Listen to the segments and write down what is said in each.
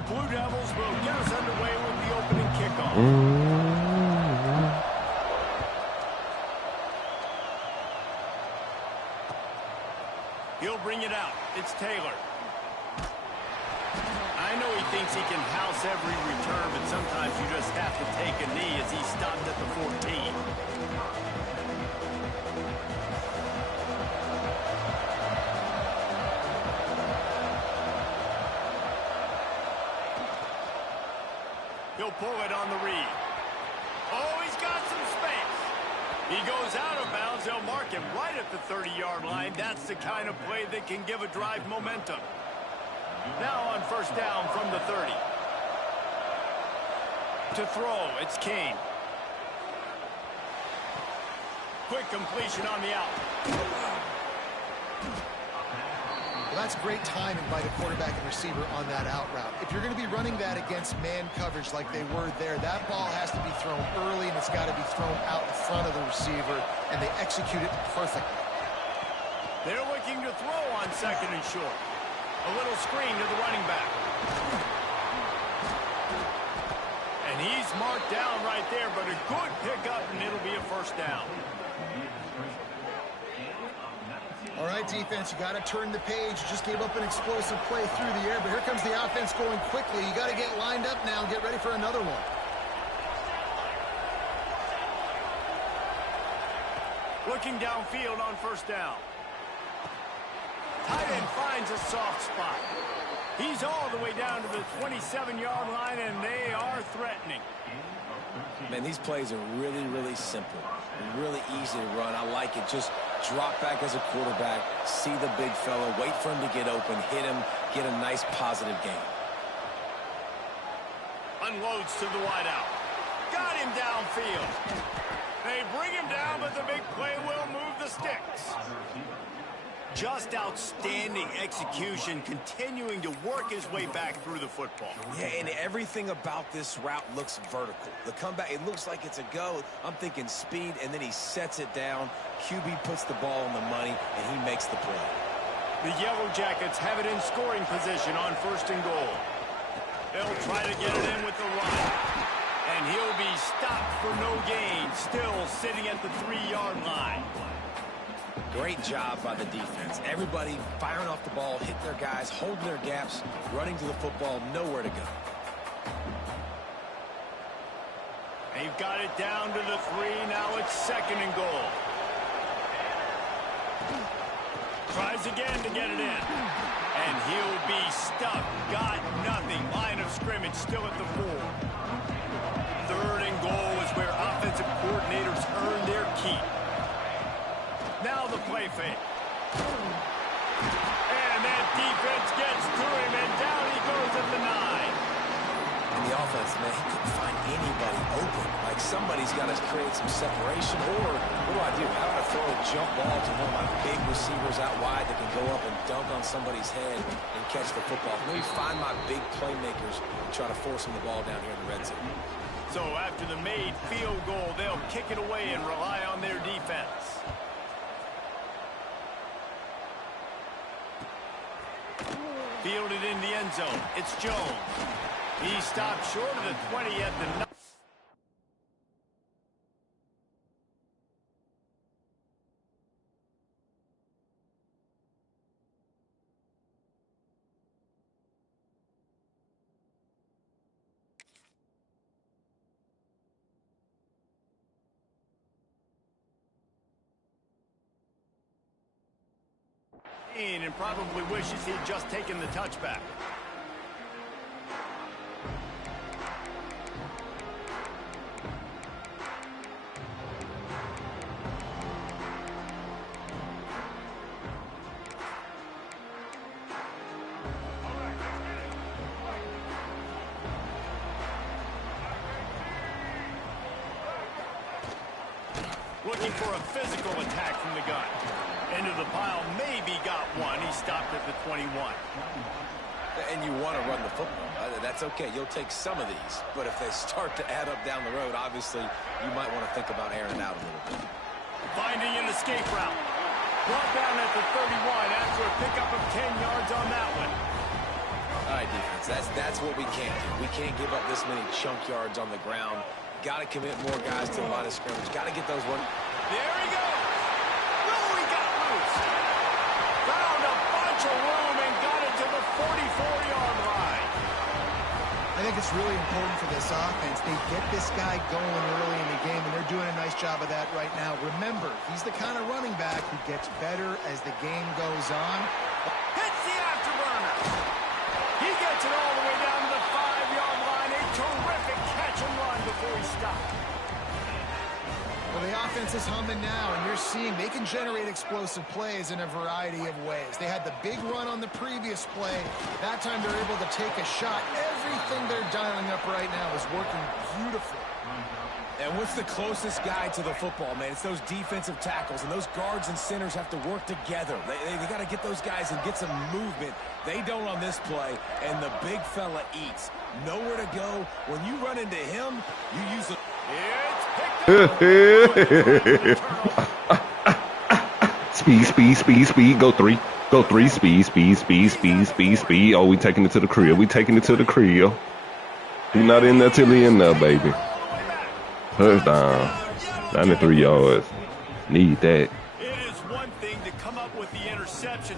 The Blue Devils will get us underway with the opening kickoff. He'll bring it out. It's Taylor. I know he thinks he can house every return, but sometimes you just have to take a knee as he stopped at the 14. He'll pull it on the read. Oh, he's got some space. He goes out of bounds. They'll mark him right at the 30-yard line. That's the kind of play that can give a drive momentum. Now on first down from the 30. To throw, it's Kane. Quick completion on the out. Well, that's great timing by the quarterback and receiver on that out route. If you're going to be running that against man coverage like they were there, that ball has to be thrown early and it's got to be thrown out in front of the receiver, and they execute it perfectly. They're looking to throw on second and short. A little screen to the running back. And he's marked down right there, but a good pickup, and it'll be a first down. All right, defense, you got to turn the page. You just gave up an explosive play through the air, but here comes the offense going quickly. You got to get lined up now and get ready for another one. Looking downfield on first down. Tight end finds a soft spot. He's all the way down to the 27-yard line, and they are threatening. Man, these plays are really, really simple. Really easy to run. I like it. Just drop back as a quarterback, see the big fella, wait for him to get open, hit him, get a nice positive gain. Unloads to the wideout. Got him downfield. They bring him down, but the big play will move the sticks. Just outstanding execution, continuing to work his way back through the football. Yeah, and everything about this route looks vertical. The comeback, it looks like it's a go. I'm thinking speed, and then he sets it down. QB puts the ball on the money, and he makes the play. The Yellow Jackets have it in scoring position on first and goal. They'll try to get it in with the run. And he'll be stopped for no gain, still sitting at the 3-yard line. Great job by the defense. Everybody firing off the ball, hit their guys, holding their gaps, running to the football, nowhere to go. They've got it down to the 3. Now it's second and goal. Tries again to get it in. And he'll be stuck. Got nothing. Line of scrimmage still at the 4. Third and goal is where offensive coordinators earn their keep. Now the play fake. And that defense gets to him, and down he goes at the 9. And the offense, man, he couldn't find anybody open. Like, somebody's got to create some separation. Or what do? How do I throw a jump ball to one of my big receivers out wide that can go up and dunk on somebody's head and catch the football? Maybe find my big playmakers and try to force them the ball down here in the red zone. So after the made field goal, they'll kick it away and rely on their defense. Fielded in the end zone. It's Jones. He stopped short of the 20 at the 9. And probably wishes he'd just taken the touchback. Looking for a physical attack from the gun. Into the pile, maybe got one. He stopped at the 21. And you want to run the football. That's okay. You'll take some of these. But if they start to add up down the road, obviously, you might want to think about airing it out a little bit. Finding an escape route. Brought down at the 31 after a pickup of 10 yards on that one. All right, defense, that's what we can't do. We can't give up this many chunk yards on the ground. Got to commit more guys to the line of scrimmage. Got to get those work. There he goes. Oh, he got loose. Found a bunch of room and got it to the 44-yard line. I think it's really important for this offense. They get this guy going early in the game, and they're doing a nice job of that right now. Remember, he's the kind of running back who gets better as the game goes on. Hits the afterburner. He gets it all the way down to the 5-yard line. A terrific catch and run before he stopped. Well, the offense is humming now, and you're seeing they can generate explosive plays in a variety of ways. They had the big run on the previous play. That time they're able to take a shot. Everything they're dialing up right now is working beautifully. And what's the closest guy to the football, man? It's those defensive tackles, and those guards and centers have to work together. They got to get those guys and get some movement. They don't on this play, and the big fella eats. Nowhere to go. When you run into him, you use the... Speed. Go three. Speed. Oh, we taking it to the crib. We not in there till the end now, baby. Touchdown. 93 yards. Need that.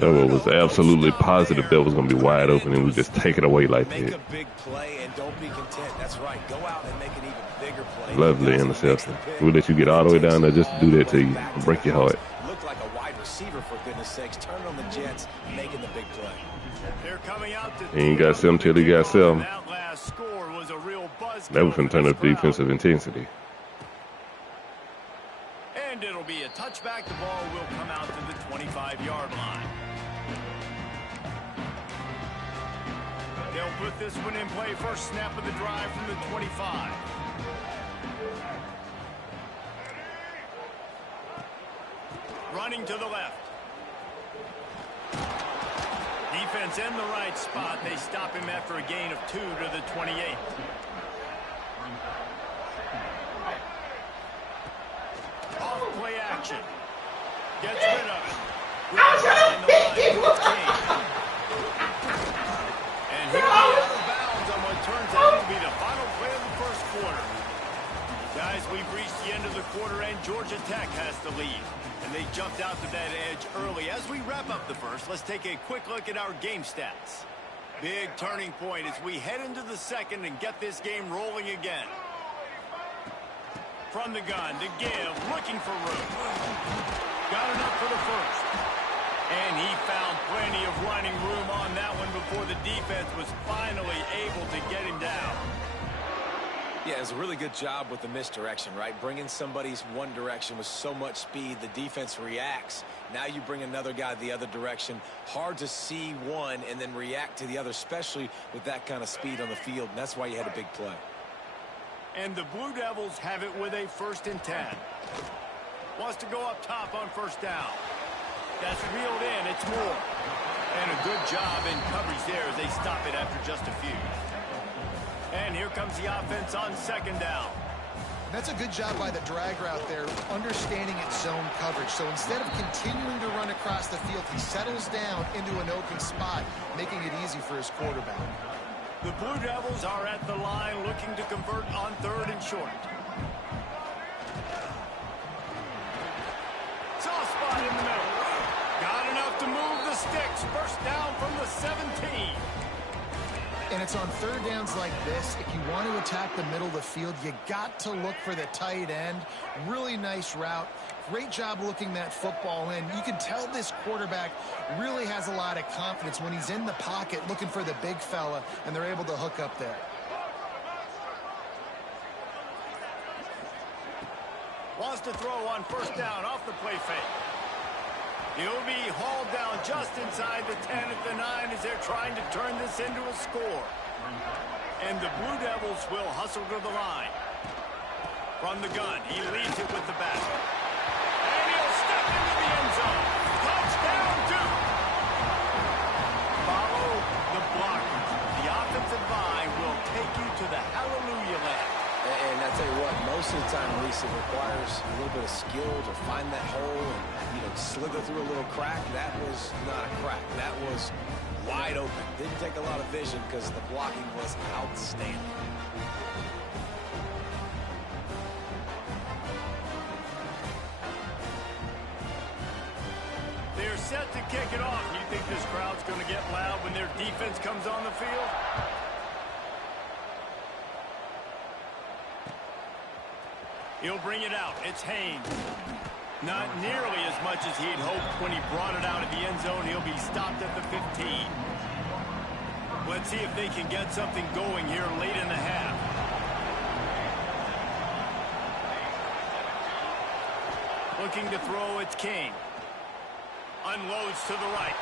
That was absolutely positive that was going to be wide open, and we just take it away like that. Make a big play and don't be content. That's right. Go out and make an even bigger play. Lovely interception. We'll let you get all the way down there just to do that to you. Break your heart. Looked like a wide receiver, for goodness sakes. Turn on the Jets, making the big play. They're coming out to He ain't got 7 till he got 7. That last score was a real buzz. That was going to turn up defensive intensity. And it'll be a touchback. The ball will come out to the 25-yard line. They'll put this one in play. First snap of the drive from the 25. Running to the left. Defense in the right spot. They stop him after a gain of 2 to the 28. Off play action. Gets rid of it. And he'll be out of bounds on what turns out to be the final play of the first quarter. Guys, we've reached the end of the quarter, and Georgia Tech has the lead. And they jumped out to that edge early. As we wrap up the first, let's take a quick look at our game stats. Big turning point as we head into the second and get this game rolling again. From the gun to give, looking for room. Got enough for the first. And he found plenty of running room on that one before the defense was finally able to get him down. Yeah, it's a really good job with the misdirection, right? Bringing somebody's one direction with so much speed, the defense reacts. Now you bring another guy the other direction. Hard to see one and then react to the other, especially with that kind of speed on the field, and that's why you had a big play. And the Blue Devils have it with a 1st and 10. Wants to go up top on first down. That's reeled in. It's Moore. And a good job in coverage there as they stop it after just a few. And here comes the offense on 2nd down. That's a good job by the drag route there, understanding its zone coverage. So instead of continuing to run across the field, he settles down into an open spot, making it easy for his quarterback. The Blue Devils are at the line looking to convert on 3rd and short. Soft spot in the middle. Got enough to move the sticks. First down from the 17. And it's on 3rd downs like this. If you want to attack the middle of the field, you got to look for the tight end. Really nice route. Great job looking that football in. You can tell this quarterback really has a lot of confidence when he's in the pocket looking for the big fella, and they're able to hook up there. Wants to throw on first down off the play fake. He'll be hauled down just inside the 10 at the 9 as they're trying to turn this into a score. And the Blue Devils will hustle to the line. From the gun, he leads it with the back. And he'll step into the end zone. Touchdown, Duke! Follow the blockers. The offensive line will take you to the hallelujah land. And I tell you what, most of the time, Reese, it requires a little bit of skill to find that hole and, slither through a little crack. That was not a crack. That was wide open. Didn't take a lot of vision because the blocking was outstanding. They're set to kick it off. You think this crowd's going to get loud when their defense comes on the field? He'll bring it out. It's Haynes. Not nearly as much as he'd hoped when he brought it out of the end zone. He'll be stopped at the 15. Let's see if they can get something going here late in the half. Looking to throw, it's King. Unloads to the right.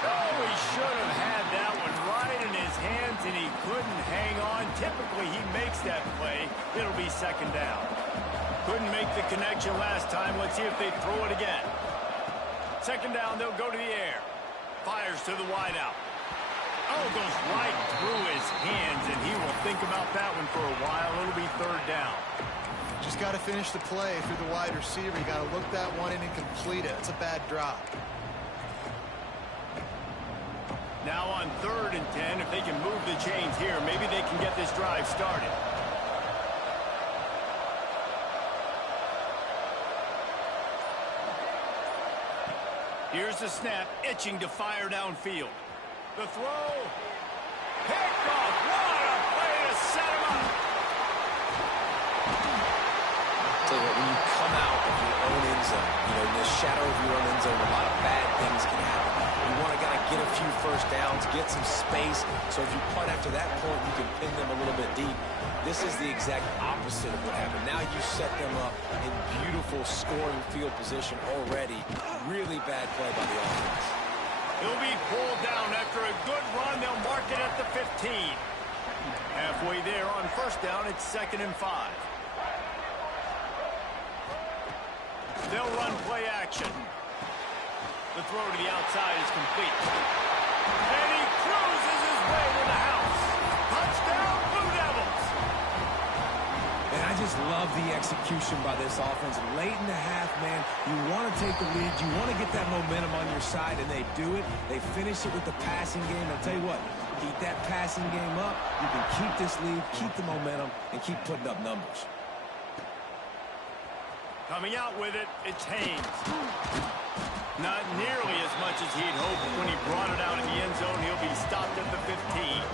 Oh, he should have had that one right in his hands, and he couldn't hang on. Typically, he makes that play. It'll be second down. Couldn't make the connection last time. Let's see if they throw it again. Second down, they'll go to the air. Fires to the wideout. Oh, goes right through his hands, and he will think about that one for a while. It'll be third down. Just got to finish the play through the wide receiver. You got to look that one in and complete it. It's a bad drop. Now on 3rd and 10, if they can move the chains here, maybe they can get this drive started. Here's the snap, itching to fire downfield. The throw. Pick off. What a play to set him up. So when you come out of your own end zone, in the shadow of your own end zone, a lot of bad things can happen. You want to get a few first downs, get some space, so if you punt after that point, you can pin them a little bit deep. This is the exact opposite of what happened. Now you set them up in beautiful scoring field position already. Really bad play by the offense. He'll be pulled down after a good run. They'll mark it at the 15. Halfway there on first down, it's 2nd and 5. They'll run play action. The throw to the outside is complete. And he cruises his way to the house. Touchdown, Blue Devils. And I just love the execution by this offense. Late in the half, man, you want to take the lead. You want to get that momentum on your side, and they do it. They finish it with the passing game. I'll tell you what, keep that passing game up. You can keep this lead, keep the momentum, and keep putting up numbers. Coming out with it, it's Haynes. Not nearly as much as he'd hoped when he brought it out in the end zone. He'll be stopped at the 15.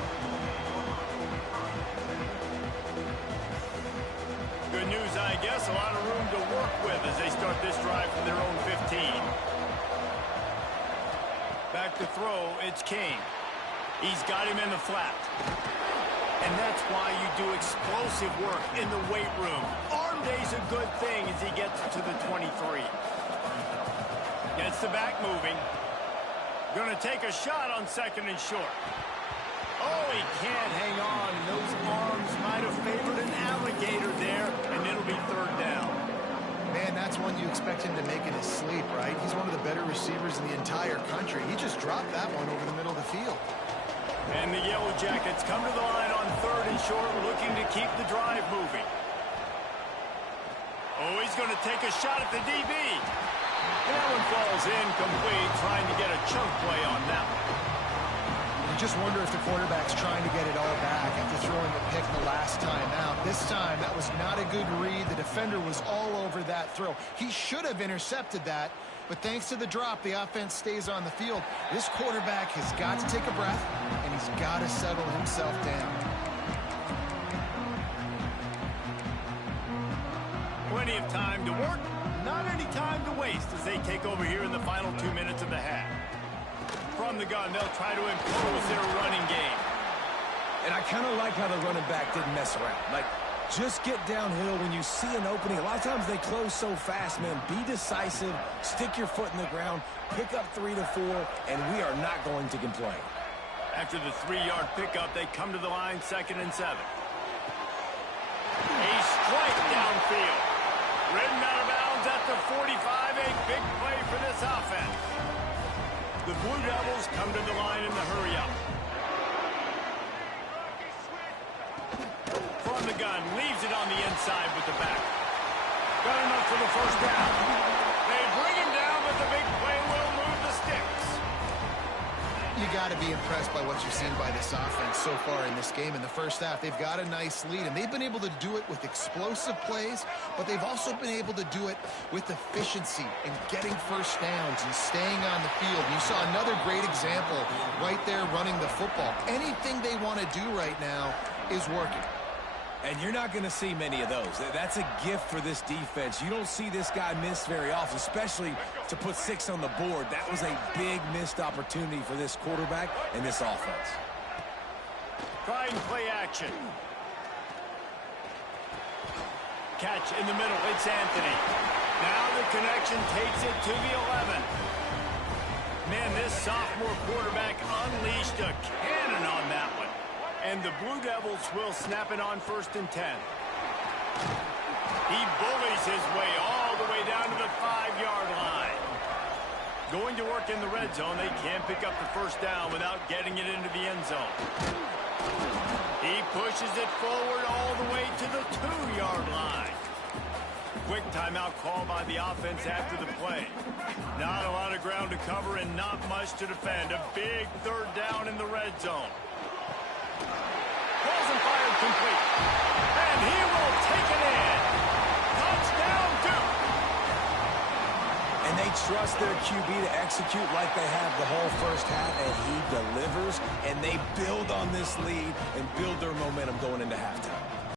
Good news, I guess. A lot of room to work with as they start this drive from their own 15. Back to throw, it's King. He's got him in the flat. And that's why you do explosive work in the weight room. Arm day's a good thing as he gets to the 23. Gets the back moving. Going to take a shot on 2nd and short. Oh, he can't hang on. And those arms might have favored an alligator there, and it'll be 3rd down. Man, that's one you expect him to make in his sleep, right? He's one of the better receivers in the entire country. He just dropped that one over the middle of the field. And the Yellow Jackets come to the line on 3rd and short, looking to keep the drive moving. Oh, he's going to take a shot at the DB. And that one falls incomplete, trying to get a chunk play on that one. You just wonder if the quarterback's trying to get it all back after throwing the pick the last time out. This time, that was not a good read. The defender was all over that throw. He should have intercepted that, but thanks to the drop, the offense stays on the field. This quarterback has got to take a breath, and he's got to settle himself down. Plenty of time to work, not any time to waste as they take over here in the final 2 minutes of the half. From the gun, they'll try to impose their running game. And I kind of like how the running back didn't mess around. Like, just get downhill when you see an opening. A lot of times they close so fast, man. Be decisive, stick your foot in the ground, pick up 3 to 4, and we are not going to complain. After the 3-yard pickup, they come to the line 2nd and 7. A strike downfield. Ridden out of bounds at the 45. A big play for this offense. The Blue Devils come to the line in the hurry-up. From the gun, leaves it on the inside with the back. Got enough for the first down. They bring him down, but the big play will move the sticks. You got to be impressed by what you've seen by this offense so far in this game. In the first half, they've got a nice lead, and they've been able to do it with explosive plays, but they've also been able to do it with efficiency and getting first downs and staying on the field. You saw another great example right there running the football. Anything they want to do right now is working. And you're not going to see many of those. That's a gift for this defense. You don't see this guy miss very often, especially to put 6 on the board. That was a big missed opportunity for this quarterback and this offense. Try and play action. Catch in the middle. It's Anthony. Now the connection takes it to the 11. Man, this sophomore quarterback unleashed a cannon on that one. And the Blue Devils will snap it on 1st and 10. He bullies his way all the way down to the 5-yard line. Going to work in the red zone. They can't pick up the first down without getting it into the end zone. He pushes it forward all the way to the 2-yard line. Quick timeout call by the offense after the play. Not a lot of ground to cover and not much to defend. A big 3rd down in the red zone. Balls and fired complete. And he will take it in. Touchdown, Duke. And they trust their QB to execute like they have the whole first half, and he delivers, and they build on this lead and build their momentum going into halftime.